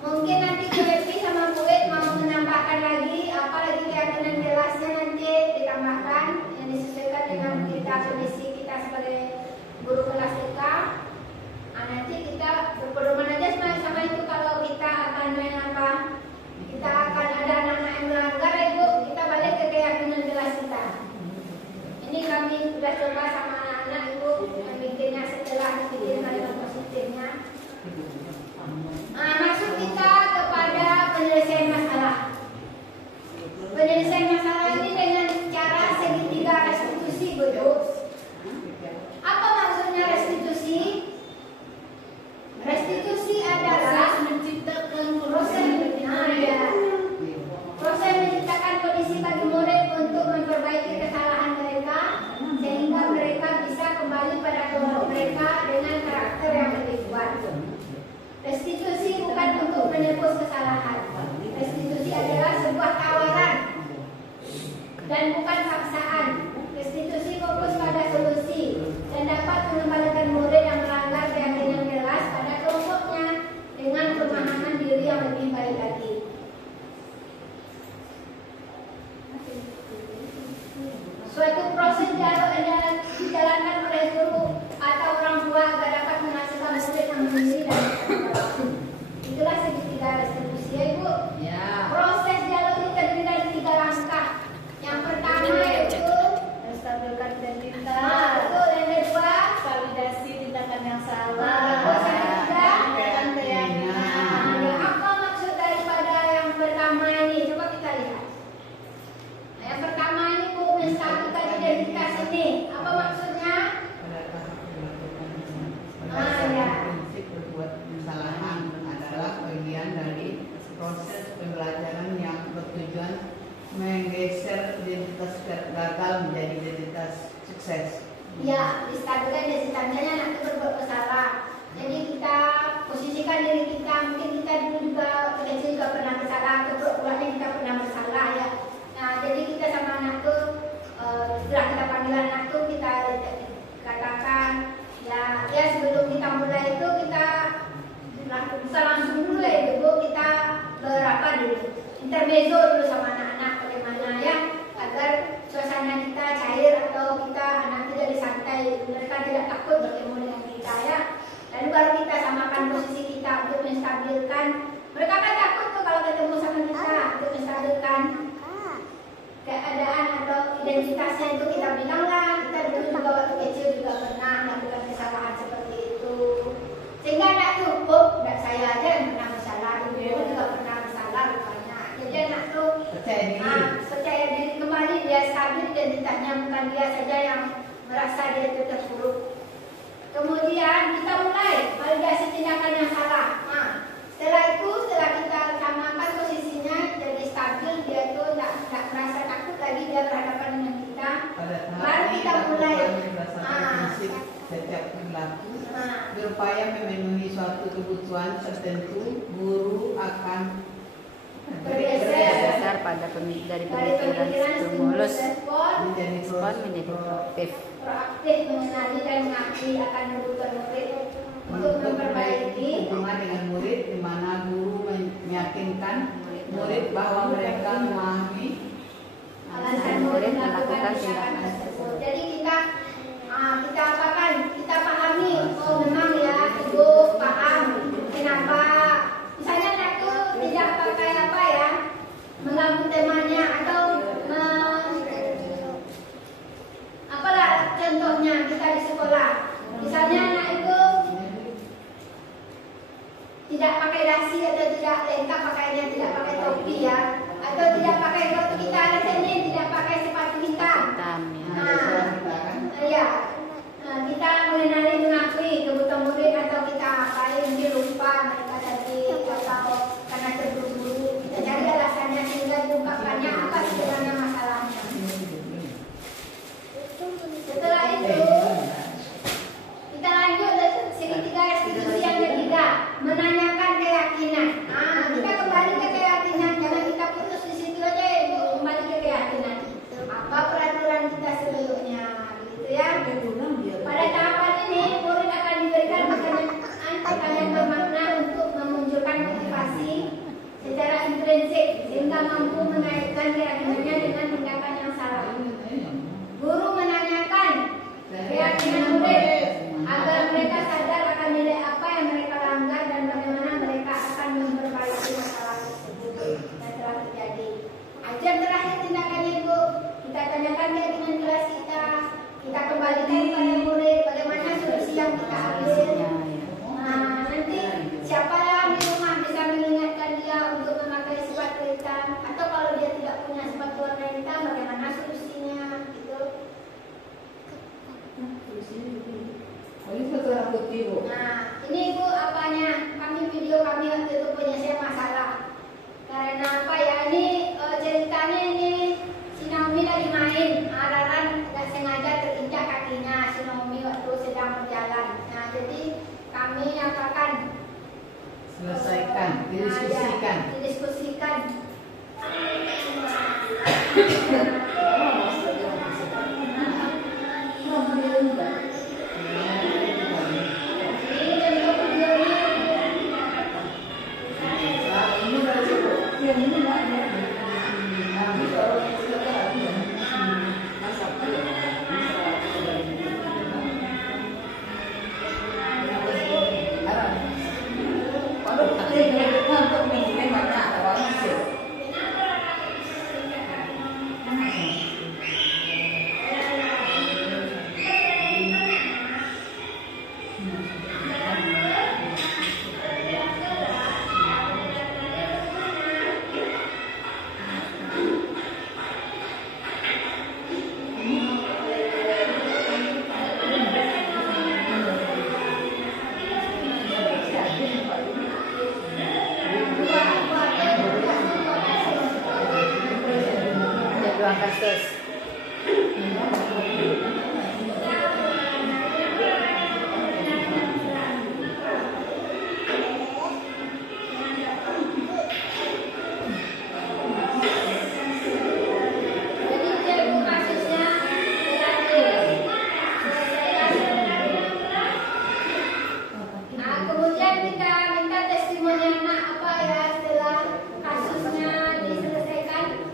Mungkin nanti Bu Evi sama Bu Ed mau menambahkan lagi, apalagi keyakinan kelasnya nanti ditambahkan yang disesuaikan dengan kita, kondisi kita sebagai guru kelas TK. Nah, nanti kita berpedoman aja sama itu. Kalau kita akan main apa, kita akan ada anak-anak yang melanggar ya Bu, kita balik ke keyakinan kelas kita. Ini kami sudah coba sama anak-anak Ibu yang bikinnya setelah bikin kalimat positifnya. Nah, masuk kita kepada penyelesaian masalah. Penyelesaian masalah ini dengan cara segitiga restitusi Bu. Apa maksudnya restitusi? Restitusi adalah menciptakan proses menciptakan kondisi bagi murid untuk memperbaiki kesalahan mereka sehingga mereka bisa kembali pada kelompok mereka dengan karakter yang lebih kuat. Restitusi bukan untuk menebus kesalahan. Restitusi adalah sebuah tawaran dan bukan paksaan. Restitusi fokus pada solusi dan dapat mengembalikan murid yang melanggar keyakinan kelas pada kelompoknya dengan pemahaman diri yang lebih baik lagi. Suatu proses yang dijalankan oleh guru atau orang tua agar dapat menghasilkan murid yang mandiri dan itulah segitiga restitusi ya Ibu. Ya. Proses dialog itu terdiri dari 3 langkah. Yang pertama yaitu menstabilkan identitas. Betul. Yang kedua, validasi tindakan yang salah. Yang ketiga, menyampaikan keyakinan. Apa maksud daripada yang pertama ini? Coba kita lihat. Nah, yang pertama ini Bu, menstabilkan identitas ini. Apa maksudnya? Prinsip berbuat kesalahan adalah bagian dari proses pembelajaran yang bertujuan menggeser identitas gagal menjadi identitas sukses. Ya, distabilkan identitasnya anak itu berbuat bersalah. Jadi kita posisikan diri kita, mungkin kita dulu juga kecil juga pernah bersalah, kebetulannya kita pernah bersalah ya. Nah, jadi kita sama anak itu setelah kita panggil anak itu kita katakan ya sebelum kita mulai itu kita bisa langsung sama anak-anak bagaimana ya agar suasana kita cair atau kita anak jadi santai, mereka tidak takut bertemu dengan kita ya. Lalu baru kita samakan posisi kita untuk menstabilkan. Mereka kan takut tuh kalau ketemu sama kita untuk menstabilkan keadaan atau identitasnya itu kita bilang lah kita dulu juga waktu kecil juga pernah melakukan kesalahan seperti itu. Sehingga anak tuh, oh, enggak saya aja yang pernah bersalah, ibu juga pernah bersalah rupanya. Jadi anak tuh percaya diri kembali, dia stabil identitasnya, bukan dia saja yang merasa dia itu terpuruk. Kemudian kita mulai validasi tindakan yang salah. Nah, setelah itu, setelah kita samakan posisinya jadi stabil, dia itu tidak merasa takut lagi dia berhadapan dengan kita. Baru kita mulai. Setiap perilaku berupaya memenuhi suatu kebutuhan tertentu, guru akan Berdasar pada dari pemikiran stimulus menjadi respon menjadi proaktif mengenali dan mengakui akan kebutuhan murid untuk memperbaiki hubungan dengan murid, di mana guru meyakinkan murid bahwa mereka memahami alasan murid melakukan tindakan tersebut. Jadi kita apakan? Kita pahami, oh memang ya ibu paham kenapa misalnya anak itu tidak pakai apa ya, mengganggu temannya atau apalah contohnya kita di sekolah. Misalnya anak itu tidak pakai dasi atau tidak lengkap pakaiannya, tidak pakai topi ya, atau tidak pakai waktu kita ada Senin tidak pakai sepatu hitam. Kita mengenali mengakui kebutuhan murid atau kita apain mungkin lupa mereka tadi atau karena terburu-buru, kita cari alasannya sehingga diungkapkannya apa sebenarnya masalahnya. Setelah itu kita lanjut segi tiga, institusi yang ketiga, menanyakan keyakinan. Kita kembali ke keyakinan, jangan kita putus di situ aja, kembali ke keyakinan. Apa peraturan kita sebelumnya, gitu ya. Pada tahapan ini, murid akan diberikan pertanyaan bermakna untuk memunculkan motivasi secara intrinsik sehingga mampu mengaitkan keyakinannya dengan tindakan yang salah. Guru menanyakan keyakinan murid agar mereka sadar akan nilai apa yang mereka langgar dan bagaimana mereka akan memperbaiki masalah tersebut yang telah terjadi. Ajar terakhir tindakannya Ibu, kita tanyakan keyakinan kelas kita kembalikan pada murid bagaimana solusi yang kita ambil. Nanti siapa yang di rumah bisa mengingatkan dia untuk memakai sepatu hitam, atau kalau dia tidak punya sepatu warna hitam bagaimana solusinya gitu. Ini Ibu apanya? Video kami waktu itu penyelesaian masalah. Karena apa ya? Ini ceritanya ini si Naomi lagi main, Raran tidak sengaja terinjak kakinya si Naomi waktu sedang berjalan. Nah, jadi kami akan selesaikan, didiskusikan. kasus. Kemudian kita minta testimoni anak apa ya setelah kasusnya diselesaikan.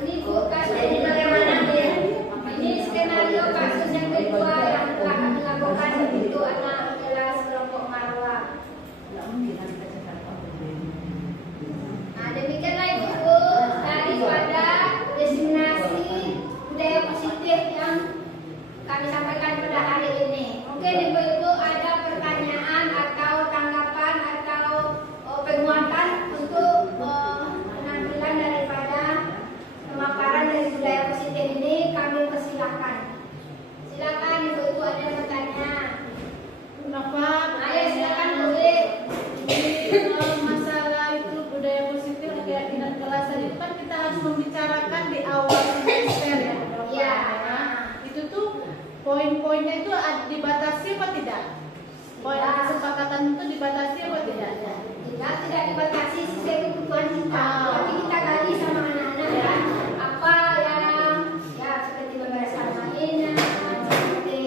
ini bukan jadi bagaimana deh. Ini skenario kasus yang kedua yang telah kami lakukan untuk anak kelas kelompok Marwah. Nah, demikianlah Ibu daripada diseminasi budaya positif yang kami sampaikan pada hari ini. Mungkin Ibu-ibu ada pertanyaan atau tanggapan atau penguatan untuk penampilan daripada pemaparan dari budaya positif ini, kami persilahkan. Silakan Ibu-ibu ada yang bertanya. Kenapa? Ayo silakan Bu Wi. Masalah itu budaya positif keyakinan kelas itu kan kita harus membicarakan di awal semester ya. Iya. Itu tuh poin-poinnya itu dibatasi apa tidak? Poin Ya. kesepakatan itu dibatasi apa tidak? Tidak dibatasi sesuai kebutuhan kita. Tapi kita gali sama anak-anak kan apa yang ya seperti membereskan mainan, seperti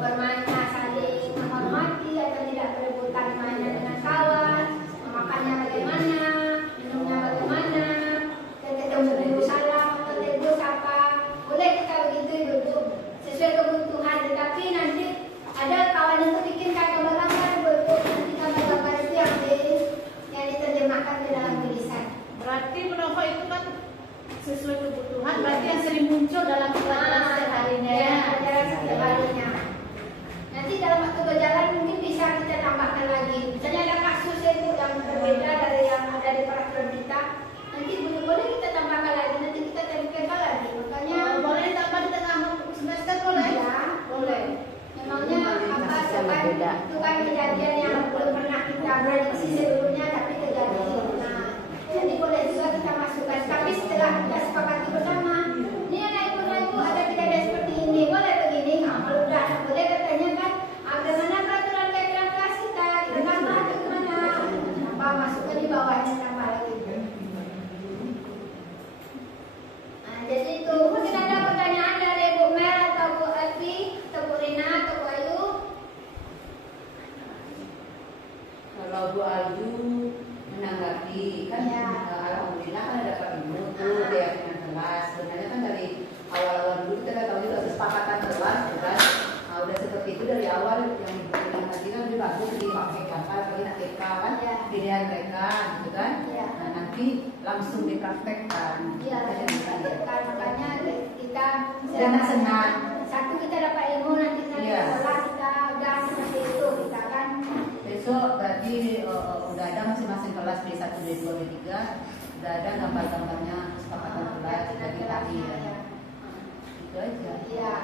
bermain saling menghormati atau tidak berebutan mainan dengan kawan, makannya bagaimana, minumnya bagaimana, dan ketemu dulu salam atau tegur apa. Boleh kita begitu Ibu sesuai kebutuhan. Tetapi nanti ada kawan itu bikin kayak gambar-gambar Ibu, nanti gambar-gambar itu yang diterjemahkan ke dalam tulisan. Berarti menova itu kan sesuai kebutuhan, berarti yang sering muncul dalam pelajaran setiap harinya Ya, ya. pelajaran setiap harinya. Nanti dalam waktu berjalan mungkin bisa kita tambahkan lagi. Misalnya ada kasus itu yang berbeda dari yang ada di peraturan kita. Nanti boleh kita tambahkan lagi. Nanti kita tempelkan lagi. Makanya Boleh tambah di tengah semester boleh? ya, boleh. Memangnya apa itu kan kejadian yang belum pernah kita prediksi sebelumnya tapi terjadi. Nah, jadi boleh juga kita masukkan. Tapi setelah kita sepakati bersama, ini anak-ibu ada tidak seperti ini, boleh begini. Nah, kalau udah boleh katanya kan, bagaimana peraturan keyakinan kelas kita tambah atau gimana? Tambah masukkan di bawahnya tambah lagi. Nah, jadi itu mungkin ada pertanyaan dari Bu Mel atau Bu Alfi atau Bu Rina atau Bu Ayu. Kalau Bu Ayu menanggapi kan Ya. alhamdulillah kan ada Pak Ibu tuh keyakinan kelas. Sebenarnya kan dari awal-awal dulu kita nggak tahu juga kesepakatan kelas kan. Nah, udah seperti itu dari awal yang dibilang tadi kan udah bagus dipakai apa lagi nak TK kan Ya. pilihan mereka gitu kan. Ya. Nah, nanti langsung dipraktekkan. Iya, kan makanya kita Senang-senang. satu kita dapat ilmu nanti Iya. setelah kita udah seperti itu kita kan. Besok berarti udah ada masing-masing kelas D1, D2, D3 udah ada gambar-gambarnya kesepakatan kelas dari tadi ya. Itu aja. Iya.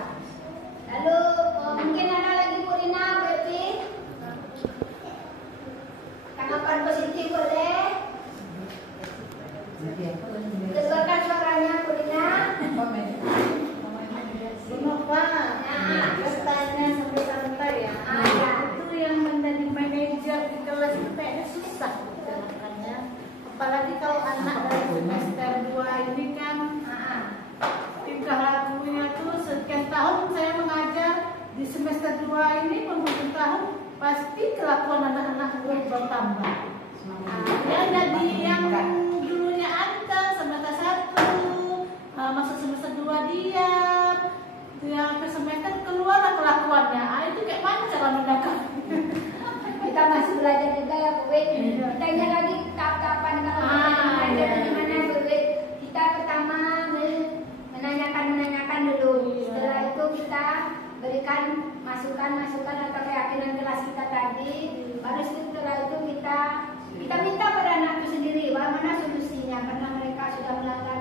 Lalu mungkin ada lagi Bu Rina, Bu Evi. Tanggapan positif boleh. Dengarkan suaranya Bu Rina. Menova, bertanya santai-santai ya. Itu yang menjadi manajer di kelas itu kayaknya susah menjalankannya. Apalagi kalau anak dari semester 2 ini kan tingkah lakunya tuh sekian tahun saya mengajar di semester 2 ini penghujung tahun pasti kelakuan anak-anak bertambah. Ya jadi yang dulunya anteng semester 1 masuk semester 2 diam, yang ke semester keluar kelakuannya. Itu kayak mana cara menangkap? Kita masih belajar juga ya Bu Wit. Kita ingat lagi tahap-tahapan kalau belajar dari mana Bu Wit. Kita pertama menanyakan dulu. Setelah itu kita berikan masukan atau keyakinan kelas kita tadi. Baru setelah itu kita minta pada anak itu sendiri bagaimana solusinya karena mereka sudah melanggar.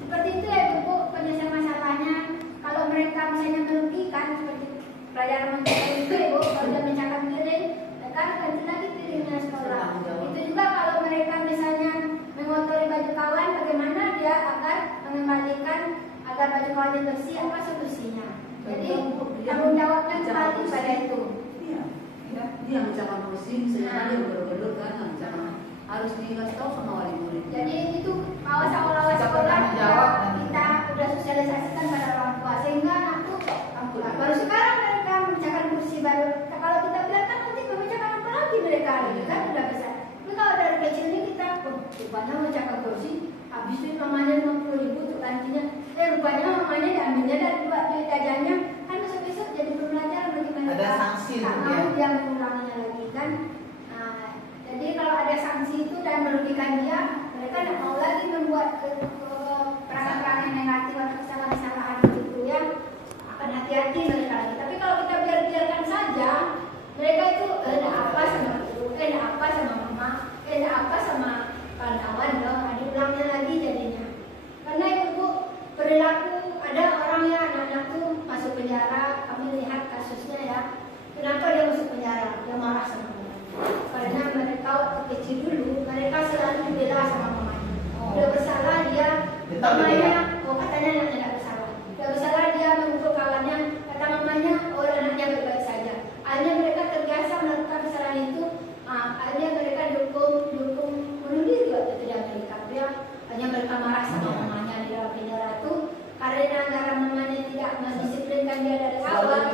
Seperti itu ya Bu, penyelesaian masalahnya. Kalau mereka misalnya merugikan seperti pelajaran menjaga itu ya Bu, kalau sudah mencatat piring, mereka ganti lagi piringnya sekolah. Itu juga kalau mereka misalnya mengotori baju kawan, bagaimana dia agar mengembalikan agar baju kawannya bersih, apa solusinya. Jadi tanggung jawabnya kembali pada itu. Dia mencapai musim, sebenarnya dia bergelur kan, harus dikasih tahu sama wali murid. Jadi itu awal-awal sekolah kita udah sosialisasikan pada orang tua sehingga anak tuh baru sekarang mereka memecahkan kursi baru. Nah, kalau kita bilang kan nanti memecahkan apa lagi mereka gitu kan udah besar. Tapi kalau dari kecil ini kita rupanya memecahkan kursi habis itu namanya 50.000 jajannya dan buat duit jajannya kan besok-besok jadi pembelajaran bagi mereka. Ada sanksi Tak gitu mau ya? dia mengulanginya lagi kan. Jadi kalau ada sanksi itu dan merugikan dia, mereka tidak mau lagi membuat perangai-perangai negatif atau kesalahan-kesalahan gitu ya. Akan hati-hati mereka lagi. Tapi kalau kita biarkan saja, mereka itu ada apa sama ibu, ada apa sama mama, ada apa sama kawan-kawan, diulangnya lagi jadinya. Karena ibu perilaku ada orang ya anak-anak tuh masuk penjara, kami lihat kasusnya ya. Kenapa dia masuk penjara? Dia marah sama mama. Karena mereka waktu kecil dulu mereka selalu dibela sama mamanya. Dia bersalah dia, mamanya, katanya anaknya tidak bersalah. Dia bersalah dia memukul kawannya, kata mamanya, anaknya baik-baik saja. Akhirnya mereka terbiasa melakukan kesalahan itu. Akhirnya mereka dukung bunuh diri waktu itu di Amerika. Hanya mereka marah sama mamanya di dalam penjara itu karena negara mamanya tidak mendisiplinkan dia dari awal.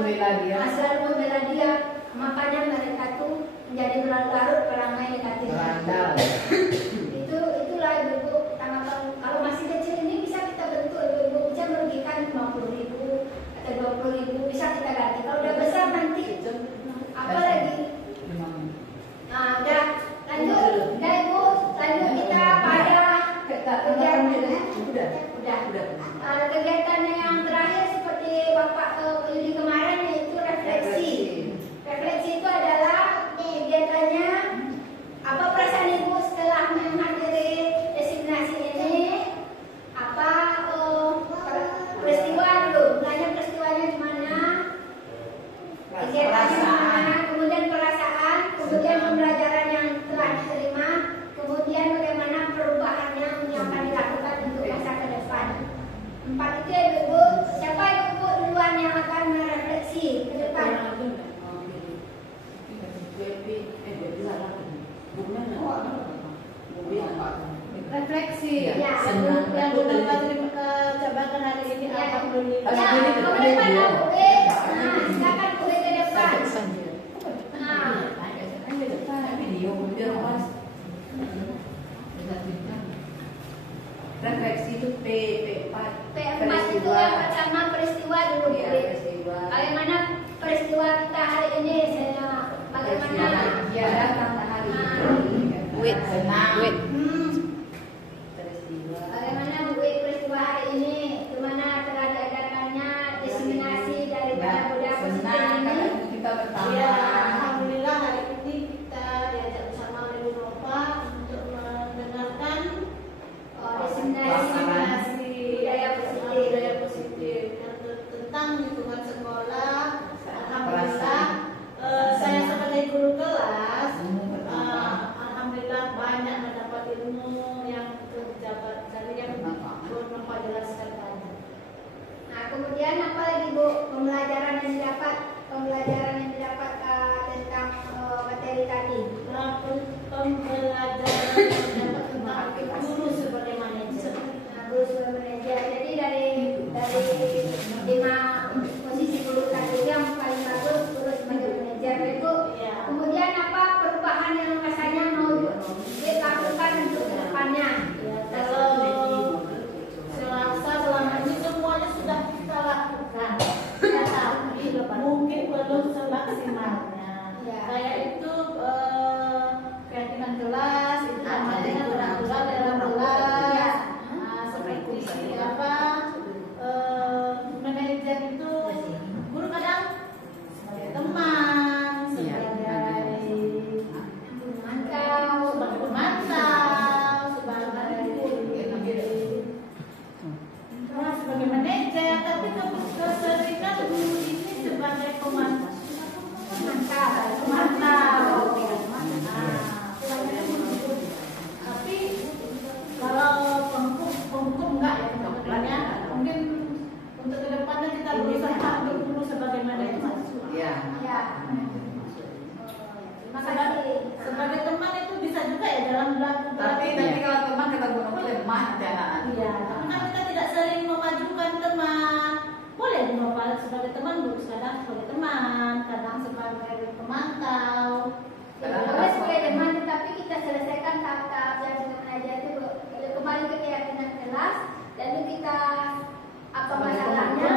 Selalu membela dia. Makanya mereka tuh menjadi berlarut perangai negatif. Itulah ibu. Kalau masih kecil ini bisa kita bentuk ibu bisa merugikan 50.000 atau 20.000 bisa kita ganti. Kalau udah besar nanti apa lagi? Udah lanjut kita pada kegiatan kegiatan yang terakhir seperti Bapak Yudi kemarin yaitu refleksi. Refleksi itu adalah kegiatannya apa perasaan ibu setelah menghadiri designasi ini, apa peristiwa dulu, mulanya peristiwanya di mana, kegiatannya di mana, kemudian perasaan, kemudian pembelajaran yang telah diterima, kemudian bagaimana perubahannya yang akan dilakukan untuk masa ke depan. 4 itu ya ibu. Siapa ibu duluan yang akan merefleksi ke depan? Refleksi Ya. yang beberapa jabatan hari ini alhamdulillah. Ya, ke depan Bu E. Silakan Bu E ke depan. Refleksi itu P4. P4 itu yang pertama peristiwa dulu Bu E. Bagaimana peristiwa kita hari ini? Bagaimana? hari Wait. Bagaimana Bu E peristiwa hari ini? Gimana telah diadakannya diseminasi daripada budaya positif ini? kita pertama. Ya, alhamdulillah hari ini kita diajak bersama oleh Bu Nova untuk mendengarkan Diseminasi budaya positif dan tentang lingkungan sekolah. Alhamdulillah, saya sebagai guru kelas, alhamdulillah banyak mendapat ilmu yang terjabat dari yang Bu Nova jelaskan tadi. Nah, kemudian apa lagi Bu? Pembelajaran yang didapat tentang materi tadi. Pembelajaran mendapat tentang guru sebagai manajer. Nah, guru sebagai manajer. Jadi dari 5 posisi guru tadi yang paling bagus guru sebagai manajer itu. Ya. Kemudian apa perubahan yang rasanya mau dilakukan untuk kedepannya? Ya, kalau selasa selama ini semuanya sudah kita lakukan, tapi mungkin belum semaksimalnya. Ya. Kayak itu keyakinan kelas, itu namanya penaturan dalam kelas. Seperti apa manajer itu guru kadang sebagai teman, sebagai pemantau, sebagai manajer, tapi keseringan guru ini sebagai pemantau. Tapi kalau penghukum enggak ya, kedepannya mungkin untuk kedepannya kita berusaha untuk guru sebagai manajer. Ya. Ya. Terima kasih. Sebagai teman itu bisa juga ya dalam Tapi berlaku. nanti kalau teman kata Bu Nova lemah nanti anak-anak. Iya, tapi kan kita tidak sering memajukan teman. Boleh Bu Nova sebagai teman, Bu, kadang sebagai teman, kadang sebagai pemantau. Boleh sebagai teman, tetapi kita selesaikan tahap-tahap yang dengan aja itu kembali ke keyakinan kelas, lalu kita apa masalahnya,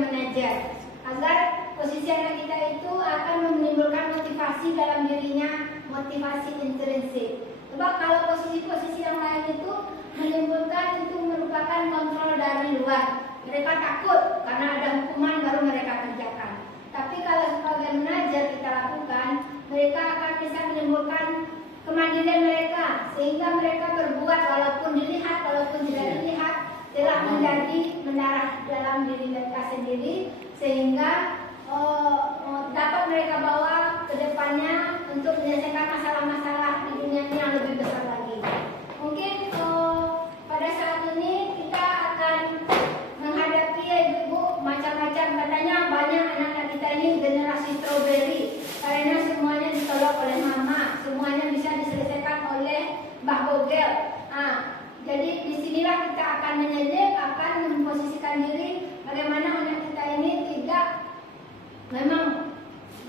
manajer, agar posisi anak kita itu akan menimbulkan motivasi dalam dirinya, motivasi intrinsik. Sebab kalau posisi-posisi yang lain itu menimbulkan, itu merupakan kontrol dari luar. Mereka takut karena ada hukuman baru mereka kerjakan. Tapi kalau sebagai manajer kita lakukan, mereka akan bisa menimbulkan kemandirian mereka, sehingga mereka berbuat walaupun dilihat, walaupun tidak dilihat, telah menjadi mendarah dalam diri mereka sendiri, sehingga dapat mereka bawa ke depannya untuk menyelesaikan masalah-masalah di dunia ini yang lebih besar lagi. Mungkin pada saat ini kita akan menghadapi ibu-ibu macam-macam, katanya banyak anak-anak kita ini generasi strawberry karena semuanya ditolak oleh mama, semuanya bisa diselesaikan oleh Mbah Bogel. Jadi disinilah kita akan menyelip, akan memposisikan diri bagaimana anak kita ini tidak memang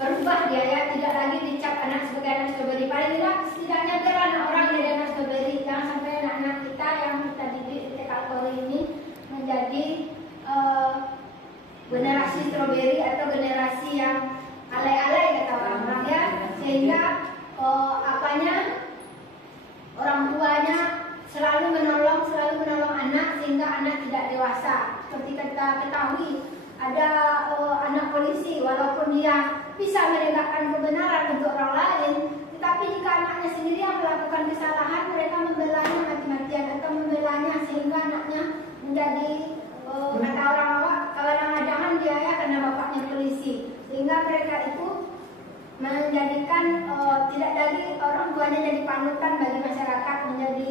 berubah dia ya, tidak lagi dicap anak sebagai anak strawberry. Paling tidak setidaknya anak orang jadi anak strawberry. Jangan sampai anak-anak kita yang kita didik di TKPORI ini menjadi generasi strawberry atau generasi yang alay-alay kata orang-orang ya, sehingga orang tuanya selalu menolong anak sehingga anak tidak dewasa. Seperti kita ketahui ada anak polisi, walaupun dia bisa menegakkan kebenaran untuk orang lain, tetapi jika anaknya sendiri yang melakukan kesalahan, mereka membelanya mati-matian atau membelanya sehingga anaknya menjadi kata orang awak kadang-kadang dia ya karena bapaknya polisi, sehingga mereka itu menjadikan tidak lagi orang tuanya jadi panutan bagi masyarakat, menjadi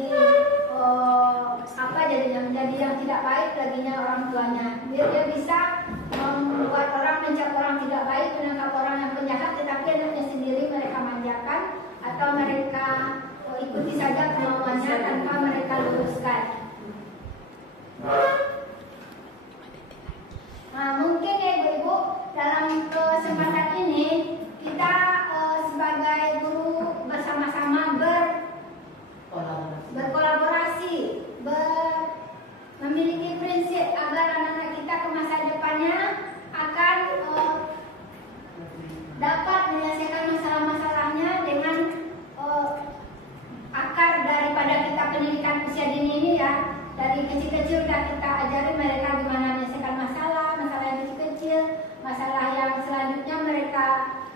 menjadi yang tidak baik baginya orang tuanya. Dia bisa membuat orang mencap orang tidak baik, menangkap orang yang penjahat, tetapi anaknya sendiri mereka manjakan atau mereka ikuti saja kemauannya tanpa mereka luruskan. Mungkin ya ibu-ibu, dalam kesempatan ini kita sebagai guru bersama-sama berkolaborasi, memiliki prinsip agar anak-anak kita ke masa depannya akan dapat menyelesaikan masalah-masalahnya dengan akar daripada kita pendidikan usia dini ini ya. Dari kecil-kecil sudah kita ajari mereka gimana menyelesaikan masalah yang kecil-kecil, masalah yang selanjutnya mereka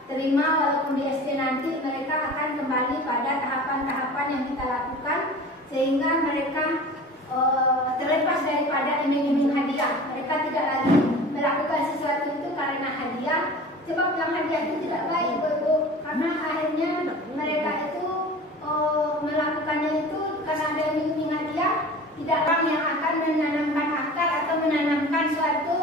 terima walaupun di SD nanti mereka akan kembali pada tahapan-tahapan yang kita lakukan, sehingga mereka terlepas daripada iming-iming hadiah. Mereka tidak lagi melakukan sesuatu itu karena hadiah, sebab yang hadiah itu tidak baik ibu-ibu, karena akhirnya mereka itu melakukannya itu karena ada iming-iming hadiah. Tidak orang yang akan menanamkan akar atau menanamkan suatu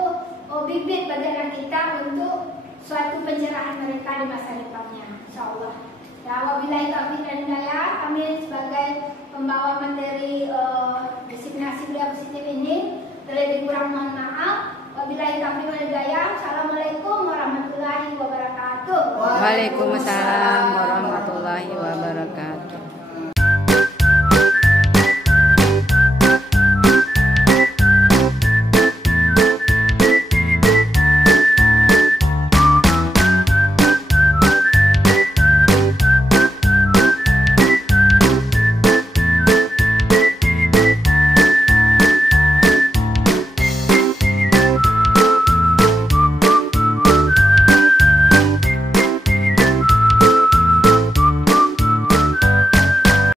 bibit bagi anak kita untuk suatu pencerahan mereka di masa depannya, insyaallah. Ya, wabillahi taufiq dan hidayah. Kami sebagai pembawa materi disiplin positif ini terlebih kurang mohon maaf. Wabillahi taufiq dan hidayah. Assalamualaikum warahmatullahi wabarakatuh. Waalaikumsalam warahmatullahi wabarakatuh.